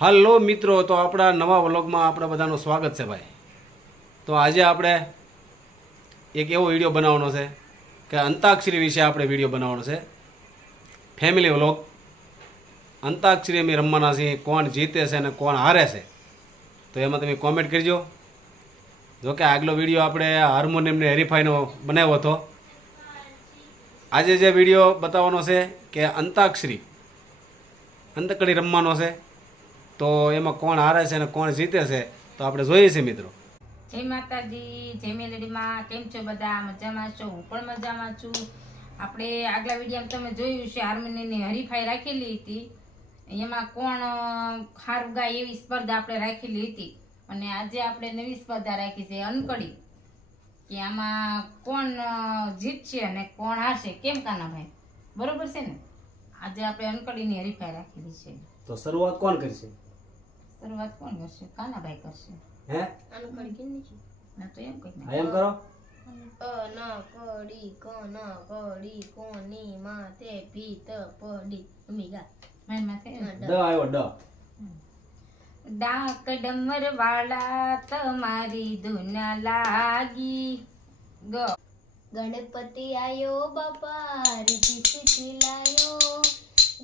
હાલો મિત્રો, તો આપણા નવા વ્લોગમાં આપણા બધાનું સ્વાગત છે ભાઈ. તો આજે આપણે એક એવો વિડીયો બનાવવાનો છે કે અંતાક્ષરી વિશે આપણે વિડીયો બનાવવાનો છે. Family vlog. અંતાક્ષરી અમે રમવાના છીએ, કોણ જીતે છે અને કોણ હારે છે તો એમાં તમે કોમેન્ટ કરજો. જોકે આગલો વિડીયો આપણે હાર્મોનિયમની હરીફાઈનો બનાવ્યો હતો. આજે જે વિડીયો બતાવવાનો છે કે અંતાક્ષરી રમવાનો છે, તો એમાં કોણ હારે છે અને કોણ જીતે છે તો આપણે જોઈએ છીએ મિત્રો. જય માતાજી, જય મેલેડીમાં. કેમ છો બધા? મજામાં છો? હું પણ મજામાં છું. આપણે આગલા વિડીયોમાં તમે જોયું છે હાર્મોનિયમની હરીફાઈ રાખેલી હતી, એમાં કોણ સારું ગાય એવી સ્પર્ધા આપણે રાખેલી હતી. અને આજે આપણે નવી સ્પર્ધા રાખી છે અનકડી, કે આમાં કોણ જીતશે અને કોણ હારશે. કેમ કાનાભાઈ, બરોબર છે ને? આજે આપણે અનકડીની હરીફાઈ રાખેલી છે. તો શરૂઆત કોણ કરશે? શરૂઆત કોણ કરશે? કાનાભાઈ કરશે. હે અનકડી કેમ નહીં? ના તો એમ કઈ એમ કરો. કડી કડી કોની માથે ભીત પડી ઉમીગા મારી માથે ડ આવ્યો ડ. ડાક ડમર વાળા તમારી ધૂન લાગી. ગ ગણપતિ આયો બાપા રીતિ સિદ્ધિ લાયો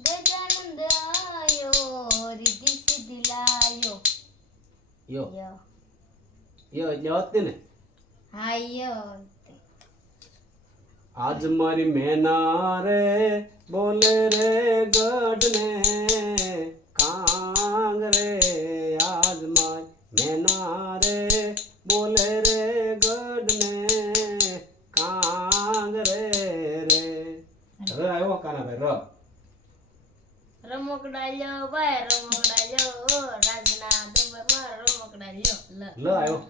ગજાનંદ આયો રીતિ સિદ્ધિ લાયો યો યો યો એટલે હોત ને. હાયો આજ મારી મેના રે બોલે રે ગઢને કાંગ રે. આજ મારી મેના રે બોલે રે ગઢને કાંગ રે રે. હવે આવ્યો કાનાભાઈ ર. રમકડાયો ભાઈ રમકડાયો રાજના દરબારમાં રમકડાયો લ આવ્યો.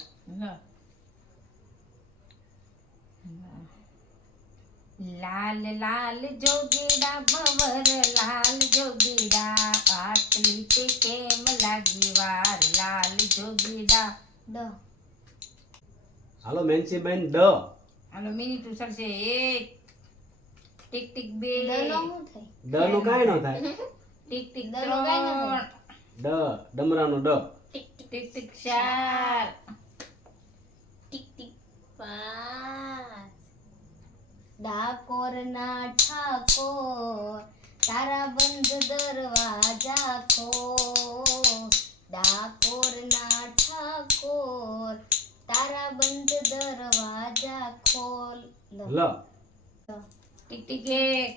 લાલ લાલ જોગીડા ભવર લાલ જોગીડા આટલી તે કેમ લાગી વાર લાલ જોગીડા. ડ હાલો મેન્સી બેન ડ. હાલો મિનિટ ઉસરશે. એક ટીક ટીક બે દનો શું થાય ડ નું કાંઈ ન થાય. ટીક ટીક દનો કાંઈ ન થાય. ત્રણ ડ ડમરાનો ડ. ટીક ટીક ટીક ટીક ચાર ટીક ટીક પાંચ ડાકોર ના ઠાકોર તારા બંધ દરવાજા ખોલ ડાકોર ના ઠાકોર તારા બંધ દરવાજા ખોલ લ. ટીક ટીક એક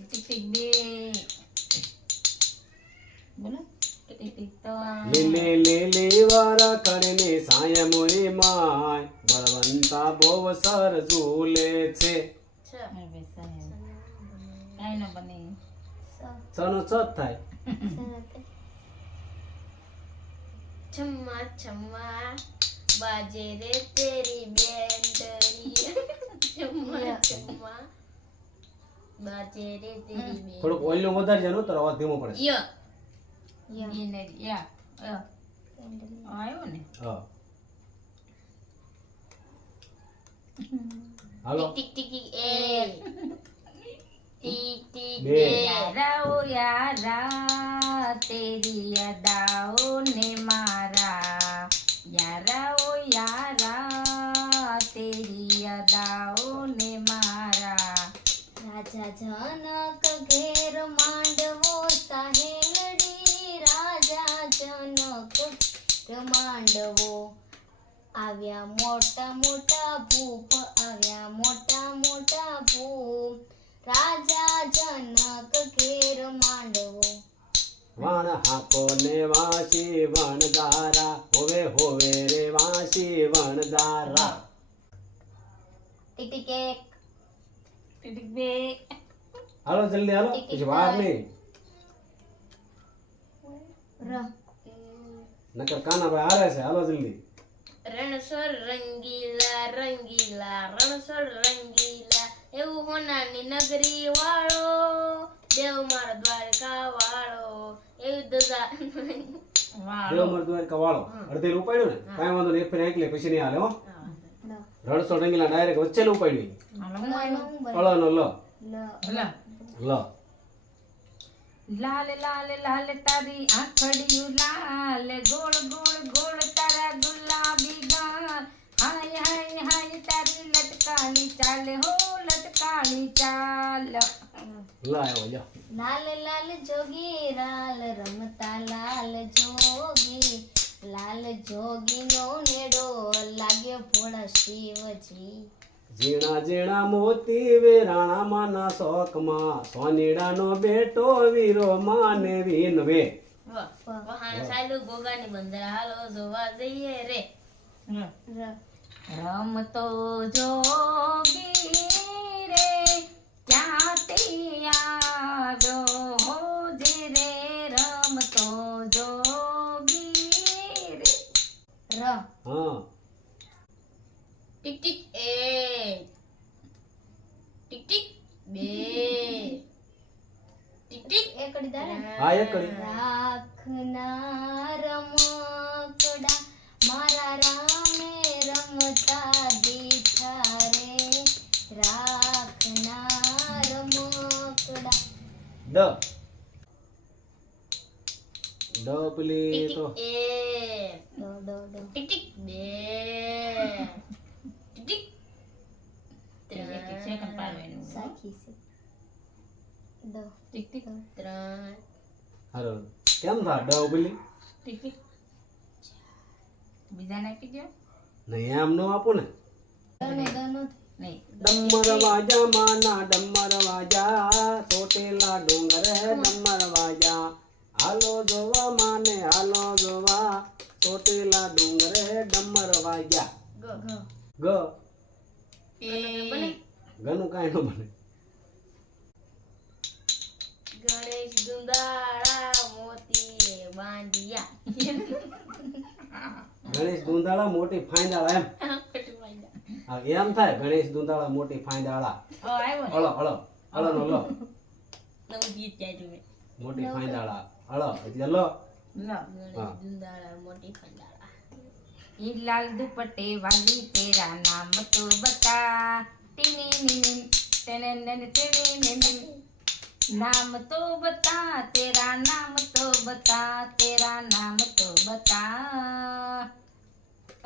ટીક ટીક બે બોલો ટીક ટીક ત્રણ લીલી લીલી વારા કળને સાય મોરી માય બળવંતા બોવ સર ઝૂલે છે. કાંઈ ન બને. છ નો છ જ થાય. છમ્મા છમ્મા બાજે રે તેરી બેન્ડરી છમ્મા છમ્મા બાજે રે તેરી બેન્ડરી થોડુંક ઓઇલ વધારે જાય તો અવાજ ધીમો પડે. ય આવ્યો ને. હા હાલો ટીક ટીક ટીક એલ ટીક ટીક બે. યારા ઓ યારા તેરી અદાઓ ને મારા યારા ઓ યારા તેરી અદાઓ ને મારા. રાજા જનક ઘેર માંડવો સાહેલડી રાજા જનક ઘેર માંડવો આવ્યા મોટા મોટા ભૂપ આવ્યા મોટા મોટા ભૂપ રાજા જનક ઘેર માંડવો વાણ હાકો ને વાસી વણદારા હોવે હોવે રે વાસી વણદારા. ટીક ટીક એક ટીક ટીક બે હાલો જલ્દી હાલો પછી વાર નહીં. ર નકર કાનાભાઈ હારે છે. હાલો જલ્દી. રણછોડ રંગીલા રંગીલા રણછોડ રંગીલા એવું હોનાની નગરી વાળો દેવ મારો દ્વારકા વાળો એવું દજા દેવમર દ્વારકા વાળો અડધે ઉપાડ્યું ને કાંઈ વાંધો નહીં. એક ફેર એકલે પછી નહીં હાલે હો. રણસો રંગીલા ડાયરેક્ટ વચ્ચે ઉપાડ્યું. હાલો હું આવ્યો. અળ નો લ. ભલા લ લાલ લાલ લાલ તારી આંખડિયું લાલ ગોળ ગોળ ગોળ તારા ગુલાબી ગાલ હાય હાય હાય તારી લટકાની ચાલ હો લટકાની ચાલ લાયો લ્યો. લાલ લાલ જોગી લાલ રમતા લાલ જોગી નો નેડો લાગ્યો ભોળા શિવજી. ઝીણા ઝીણા મોતી વેરાણામાંના શોખમાં સોનીડાનો બેટો વીરો માને વિનવે. વહાણ ચાલુ ગોગાની બંદર હાલો જોવા જઈએ રે. રમતો જોગી રે ક્યાંથી આવ્યો હોજે રે રમતો જોગી રે હા ટીક ટીક એ ટીક ટીક બે ટીક ટીક એકડી દાને હા એકડી. રાખના રમકડા મારા રામે રમતા દીઠા રે. રાખના રમકડા ડ પેલી તો એ ડો ડો ડો ટીક ટીક બે ટીક ટીક એક સેકન્ડ પાડવાનું સાખી છે ડો ટીક ટીક ત્રણ હારો કેમ થા ડ પેલી ટીક ટીક બીજા નાખી દો નહીં એમ નો આપું ને. દનો દનો નહીં ડમર વાજા માના ડમર વાજા ચોટેલા ડુંગરે ડમર વાજા હાલો જોવા માને હાલો જોવા ચોટેલા ડુંગરે ડમર વાજા. ગ ગ એ બને ગનું કાંઈ ન બને. ગણેશ ગુંદાળા મોતી રે બાંધિયા. ગણેશ દુંદાળા મોટી ફાંદાળા એમ. હા એમ થાય ગણેશ દુંદાળા મોટી ફાંદાળા. ઓ આવ્યો ને હળો હળો હળો નો લો નવું ગીત જાય તમે મોટી ફાંદાળા હળો એટલે લો. લો ગણેશ ગુંદાળા મોટી ફંદાળા. ये लाल दुपट्टे वाली तेरा नाम तो बता नाम तो बता तेरा नाम तो बता तेरा नाम तो बता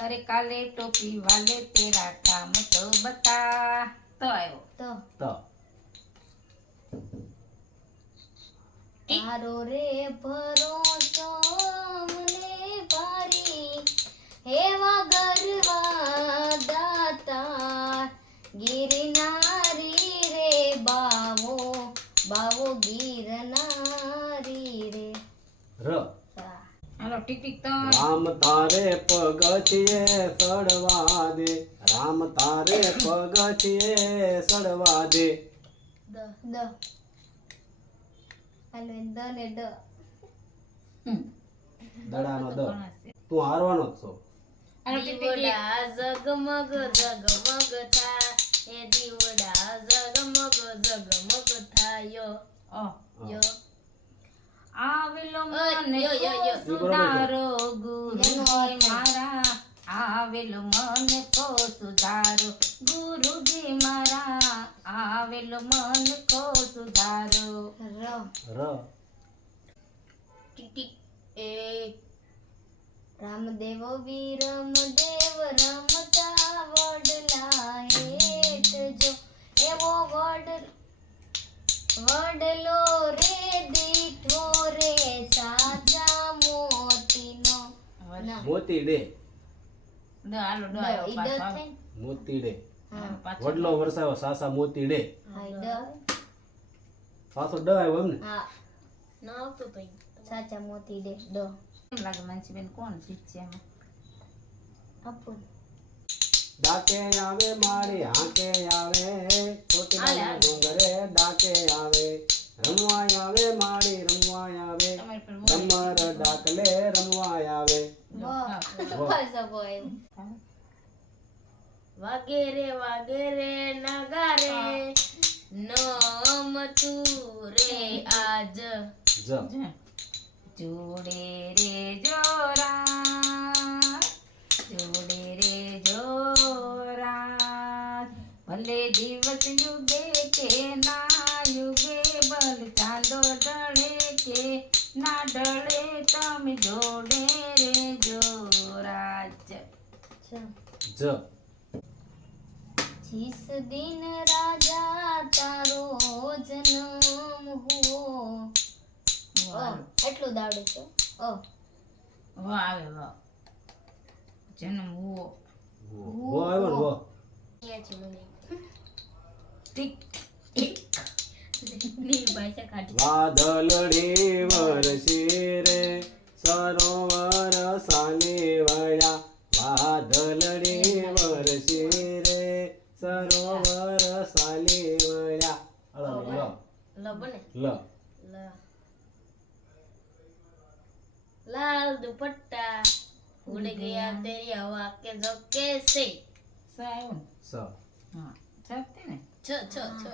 अरे काले टोपी वाले तेरा काम तो बता तो आयो તો તો તારો રે ભરોસો મને ભારી હેવા ગરવા દાતા ગિરનારી રે બાવો બાવો ગિરનારી રે. ર હાલો ટીક ટીક તો રામ તારે પગથિયે સડવા દે રામ તારે પગથિયે સડવા દે. દ દ હાલો દ ને ડ દડાનો દ તું હારવાનો જ છો. હાલો ટીક ટીક દીવડા ઝગમગ ઝગમગ થા એ દીવડા ઝગમગ ઝગમગ થાયો ઓ યો આવેલો ઓય, મને યો, યો, યો. સુધારો એનો ગુરુજી અર્થ. મારા આવેલો મને કો સુધારો ગુરુજી મારા આવેલો મન કો સુધારો ર ર ટીક ટીક એ રામદેવ વીરમદેવ રમતા વડલા હેઠ જો એવો વડલો રે દીઠો રે સાચા મોતીનો ના મોતી ડે ડ હાલો ડ ડ આવ્યો ઈ ડ પાછો છે ને? મોતી ડે હા પાછો વડલો વરસાવો સાસા મોતી ડે હા ઈ ડ પાછો ડ આવ્યો એમ ને. હા ના આવતો તો સાચા મોતી દે ડ કેમ લાગે માનસીબેન કોણ જીત છે એમાં આપો ડાકે આવે મારી હાકે આવે ચોટીલા ડુંગરે ડાકે આવે રમવાય આવે મારી રમવાય આવે તમારી પર રમર ડાકલે રમવાય આવે. વાહ વાહ. સબો વાગેરે વાગેરે નગારે નમ તું રે આજ જ જોડે રે જોરા જોડે રે જોરા ભલે દિવસ યુગે કે ના યુગે બલ ચાંદો ઢળે સ્થળે તમે જોડે રેજો રાજ. જ जिस दिन राजा तारो जन्म हुओ એટલું દાવડે છે વાહ આવે વાહ. જન્મ હુઓ. વો આવ્યો ને વો. અહીંયા છે મને ટીક ની ભાષા કાઢી વાદળડી વરસે રે સરોવર સાને વળ્યા. વાદળડી વરસે રે સરોવર સાને વળ્યા. લ બને લ लाल दुपट्टा उड़ गया तेरी हवा के झोंके से સાયો ને? સ હા ચાલતી ને. छ छ छ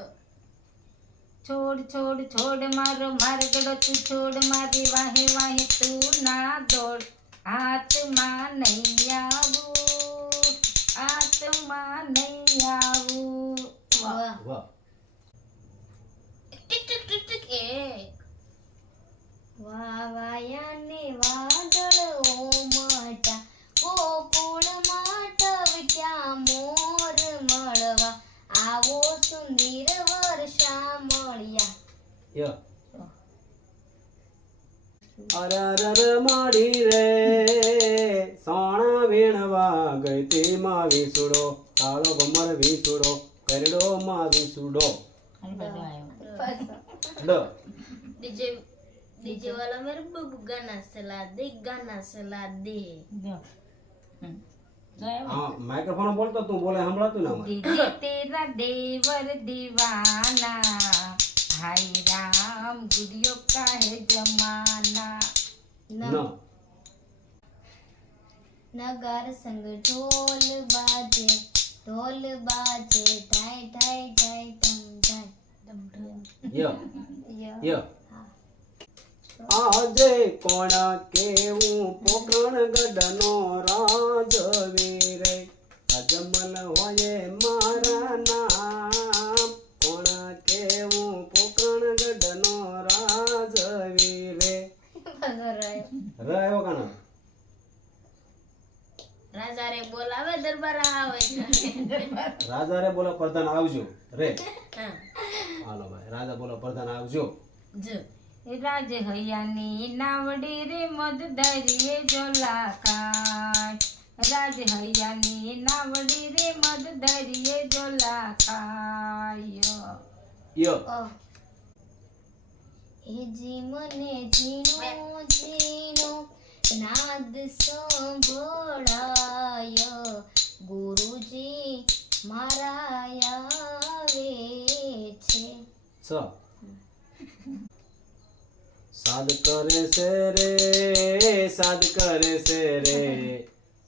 છોડ છોડ છોડ મારો માર્ગડો તું છોડ મારી વાહે વાહે તું ના દોડ. હાથમાં નહીં આવું હાથમાં નહીં આવું. वाह વાહ. टिक टिक टिक टिक एक વાવાયાને વાદળો મટા ગોકુળ માટવ્યા મોર મળવા આવો સુંદર વર્ષા મળ્યા ય અરે અરે માડી રે સોણા વીણવા ગઈ તેમાં વિસુડો કાળો ભમર વિસુડો કરડો માં વિસુડો. અને બધો આવ્યો. ડ डीजे डीजे वाला मेरे बबू गाना चला दे જો. જો આવ્યો. હા માઇક્રોફોન બોલતો તું બોલે સંભળાતું ને આમાં. દીદી તેરા દેવર દીવાના હાય રામ ગુડિયો કા હે જમાના. ન नगार संग ढोल बाजे ठाई ठाई ठाई टम ठाई ય ય આજે કોણ કેવું પોકરણ ગઢનો રાજવીર અજમલ હોય મારા નામ. કોણ કેવું પોકરણ ગઢનો રાજવીર રહ્યો કાના. राजा रे बोलावे दरबार आवे રાજા રે બોલો પ્રધાન આવજો રે. हाँ હાલો ભાઈ રાજા બોલો પ્રધાન આવજો. जो રાજ હૈયાની નાવડી રે મધ ધરીએ જોલા ખાય. રાજ હૈયાની નાવડી રે મધ ધરીએ જોલા ખાય. ય हे जी मने जीनो जीनो नाद संभळाय गुरुजी मारा આવે છે સ સાદ કરે છે રે સાદ કરે છે રે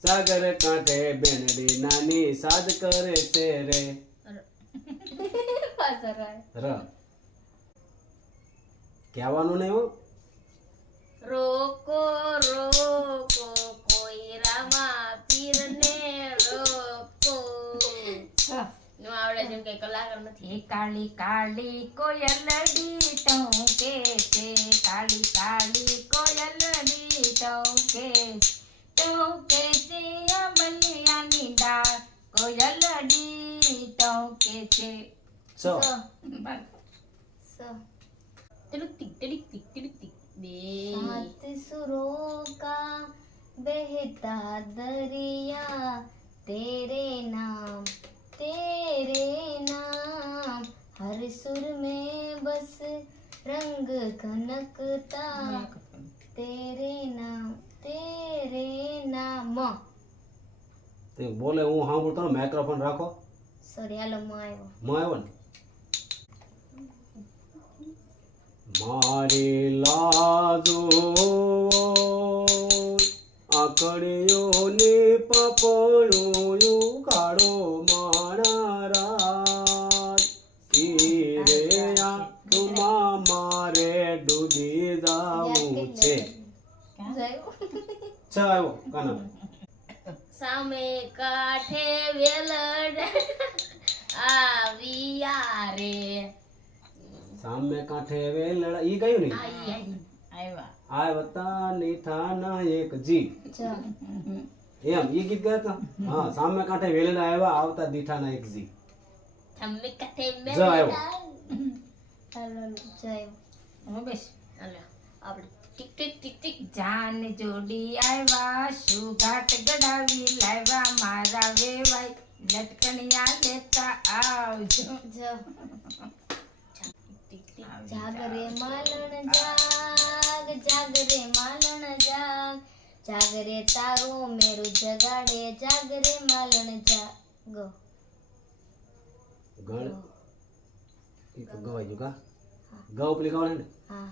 સાગર કાંઠે બેનડી નાની સાદ કરે છે રે. ર કહેવાનું નહીં હો. રોકો રોકો કોઈ રામા પીરને રોકો નો આવડે જેમ કે કલાકાર નથી એ કાળી કાળી કોયલડી ટહુકે છે. કાળી કાળી કોયલડી ટહુકે ટહુકે છે. અમલિયાની ડાળ કોયલડી ટહુકે છે. સ तिड़क टिक बे सात सुरों का बहता दरिया तेरे नाम हर सुर में बस रंग खनकता तेरे नाम તે બોલે હું સાંભળતો ને માઇક્રોફોન રાખો. સોરી હાલો માં આવ્યો માં આવ્યો ને. મારી લાજો આકડીઓની પપળું કાળો મારા રાત રે આંખમાં મારે ડૂબી જાવું છે. છ આવ્યો કાના. સામે કાઠે વેલડ આવ્યા રે સામે કાંઠે વેલડા ઈ ગયું ને. આઈ આઈ આવ્યા આવતા નીઠાના એક જી જ એમ ઈ ગીત ગાતા હા સામે કાંઠે વેલણા આવ્યા આવતા દીઠાના એક જી તમે કથે મે જ આવ્યો હાલો જય હવે બેસ હાલો આપણે ટીક ટીક ટીક ટીક જાન જોડી આવ્યા શું ઘાટ ગડાવી લાવ્યા મારા વેવાય લટકણિયા લેતા આવજો જ જાગરે માલણ જાગ જાગરે માલણ જાગ જાગરે તારો મેરું જગાડે જાગરે માલણ જાગ ગણ ઈ તો ગવાઈ ગયું કા ગાવ પેલી ગાવાને ને હા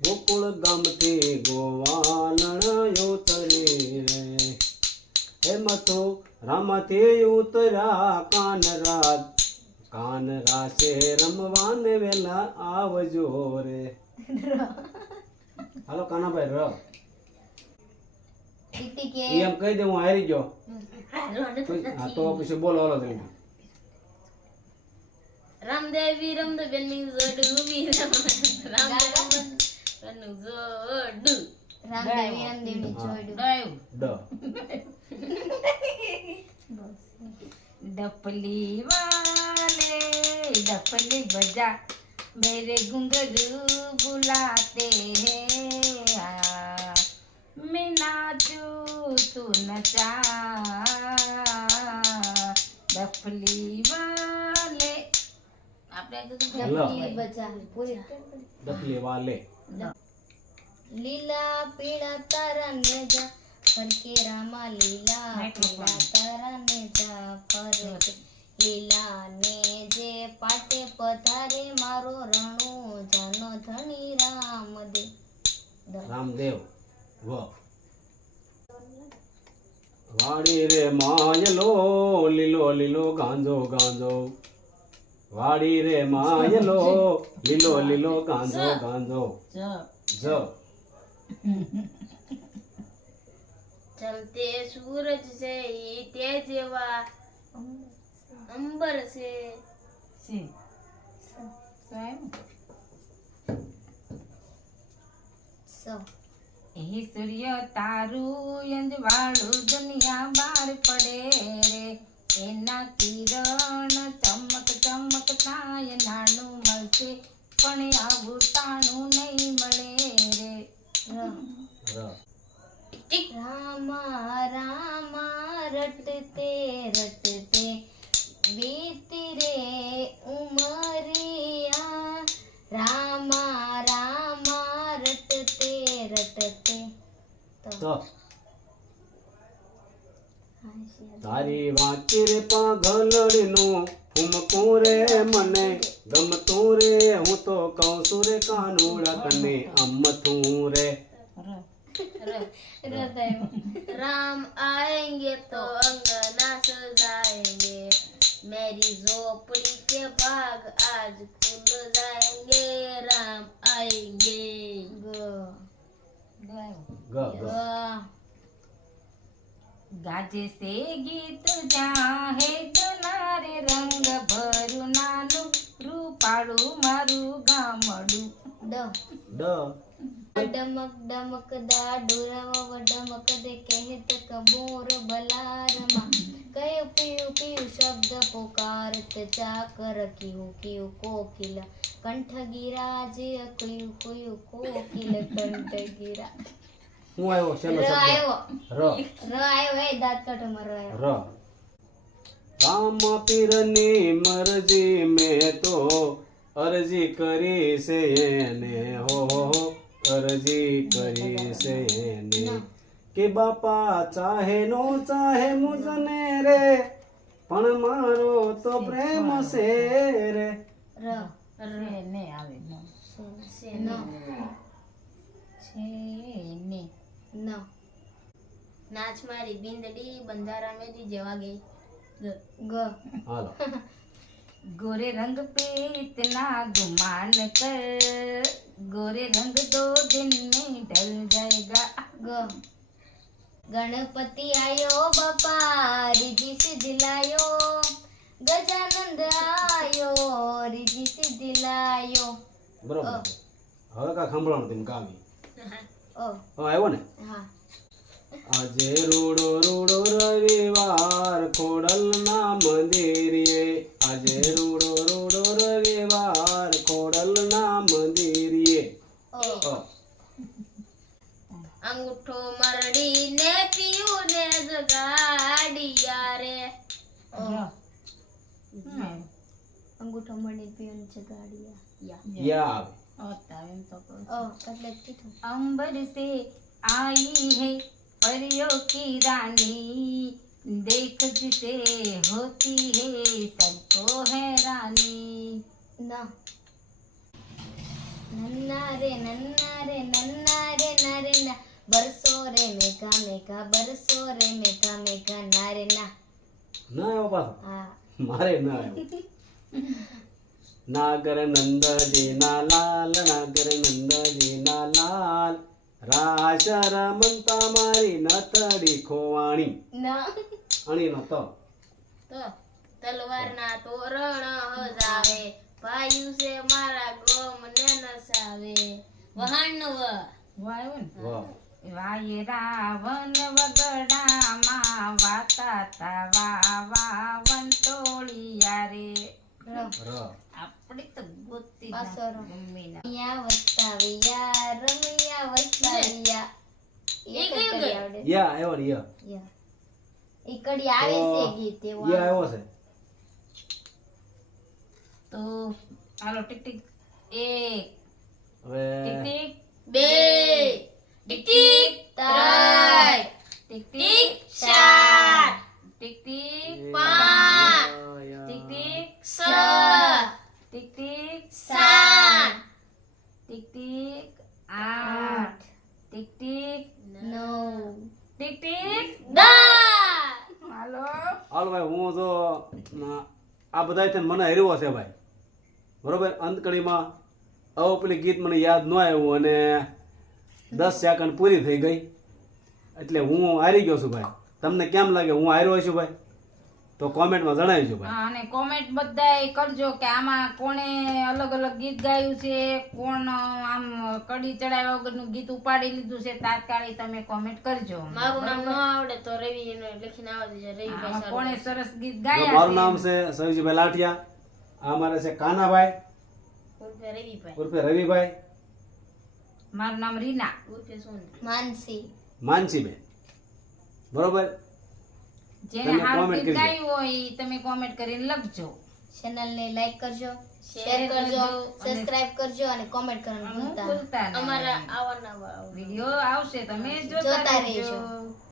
ગોકુળ ગામથી ગોવાલણ ઉતરી રે હે મથો રામથી ઉતર્યા કાન રાશે રમવાને વેલા આવજો રે હાલો કાનાભાઈ ર ટીક ટીક એ ઈ એમ કહી દે હું હારી ગયો હાલો હા તો પછી બોલો હાલો તમે રામદેવી રામદેવની જોડું રામદેવનું જોડું રામદેવી રામદેવની જોડું ગયું ડ डपली वाले डपली बजा मेरे घुंघरू बुलाते हैं मैं नाचूं तू नचा डपली वाले આપણે હેલો. બચા પૂરી ડફલી વાલે લીલા પીળા તારા ને જા ફરકે રામા લીલા પીળા તારા ને જા ફરકે લીલા ને જે પાટે પધારે મારો રણો જાનો ધણી રામ દે રામદેવ વ વાડી રે માયલો લીલો લીલો ગાંજો ગાંજો વાડી રે માયલો લીલો લીલો ગાંજો ગાંજો જ ચલતે સૂરજ છે ઈ તે જેવા અંબર છે સી સ્વયં સો એ સૂર્ય તારું અંજવાળું દુનિયા બહાર પડે રે એના કિરણ ચમક ચમક થાય નાનું મળશે પણ આવું તાણું નહીં મળે રે ર રામા રામા રટતે રટતે बीती रे उमरिया रामा रामा रटते रटते તો તારી વાંચી રે પાઘલડીનું ફૂમકું રે મને ગમતું રે હું તો કહું છું રે કાનુડા કને અમથું રે राम आएंगे तो अंगना सजाएंगे मेरी झोपड़ी के भाग आज खुल जाएंगे राम आएंगे ગ ગ ગાજે સે ગીત જાહે જનારે રંગ ભર્યું નાનું રૂપાળું મારું ગામડું ડ डमक डमक दा डोरावा डमक दे कहत कबूर बलारमा कयो पियु पियु शब्द पुकारत चाकर किहु किहु कोकिला कंठ गिरा जे कुयु कुयु कोकिल कंठ गिरा હું આવ્યો છેલ્લો र શબ્દ आयो ર र आयो हे दात काटो मर आयो ર રામ પીરની મરજી મેં તો અરજી કરી છે એને હો અરજી કરી છે એને કે બાપા ચાહે નો ચાહે મુજને રે પણ મારો તો પ્રેમ છે રે र રે ને આવે ન से न છે ને न नाच मारी बिंदड़ी बंजारा में दी जवा गई ग હાલો गोरे रंग पे इतना गुमान कर गोरे रंग 2 दिन में ढल जाएगा ग गणपति आयो बापा रिजी से दिलायो गजानंद आयो रिजी से दिलायो બરોબર હવે કા સાંભળવાનું તેમ ગાવી ઓ હવે આવ્યો ને હા આજે રૂડો રૂડો રવિવાર ખોડલના મંદિરે આજે રૂડો રૂડો રવિવાર ખોડલના મંદિરે ઓ અંગૂઠો મરડીને પીયું ને જગાડિયા રે અંગૂઠો મરડી પીયું ને જગાડિયા યા એટલે કીધું अंबर से आई है परियों की रानी देख जिसे होती है सबको हैरानी ના નન્ના રે નન્ના રે નન્ના રે નારે ના બરસો રે મેઘા મેઘા બરસો રે મેઘા મેઘા નારે ના ના આવ્યો પાછો હા મારે ના આવ્યો નાગર નંદજીના લાલ નાગર નંદજીના લાલ રાશ રમંતા મારી નથડી ખોવાણી ના અણી નો તો તલવારના તોરણ હજાવે ભાયું છે મારા ગોમ ને નસાવે વહાણ વ વાયુ ને વાહ વાય રાવણ વગડામાં વાતા તા વાવન તોળિયા રે ર આપણે તો ગોતી પાછો ર. ગમે ના યા વસ્તાવિયા રમિયા વસ્તાવિયા એ કઈ કડી આવડે યા આવ્યો ને યા યા એ કડી આવે છે ગીત એવું યા આવ્યો છે તો હાલો ટીક ટીક એક હવે ટીક ટીક બે ટીક ટીક ત્રણ ટીક ટીક ટીક ચાર ટીક ટીક પાંચ ટીક ટીક છ ટીક ટીક સાત ટીક ટીક આઠ ટીક ટીક નવ ટીક ટીક 10 હાલો હાલ ભાઈ હું તો આ બધા મને હર્યો છે ભાઈ બરોબર અંતકડીમાં આવું પેલી ગીત મને યાદ ન આવ્યું અને 10 સેકન્ડ પૂરી થઈ ગઈ એટલે હું હારી ગયો છું ભાઈ તમને કેમ લાગે હું હાર્યો છું ભાઈ તો કોમેન્ટમાં જણાવજો ભાઈ હા, અને કોમેન્ટ બધાય કરજો કે આમાં કોણે અલગ અલગ ગીત ગાયું છે કોણ આમ કડી ચડાવ્યા વગરનું ગીત ઉપાડી લીધું છે તાત્કાલિક તમે કોમેન્ટ કરજો મારું નામ ન આવડે તો રવિ એને લખીને આવવા દેજો રવિભાઈ આમાં કોણે સરસ ગીત જો ગાયા મારું છે નામ છે સવિજીભાઈ લાઠિયા આ મારે છે કાનાભાઈ ઉર્ફે રવિભાઈ ઉર્ફે રવિભાઈ મારું નામ રીના ઉર્ફે સોન માનસી માનસીબેન બરોબર જેને તમે હારું comment ગીત કરજો. ગાયું હોય ઈ તમે કોમેન્ટ કરીને લખજો ચેનલ ને લાઈક કરજો શેર શેર કરજો કરજો અને સબસ્ક્રાઇબ કરજો અને કોમેન્ટ કરવાનું હું ભૂલતા ભૂલતા નહીં. અમારા આવા નવા વિડીયો આવશે તમે જોતા જોતા રહેજો. રહેજો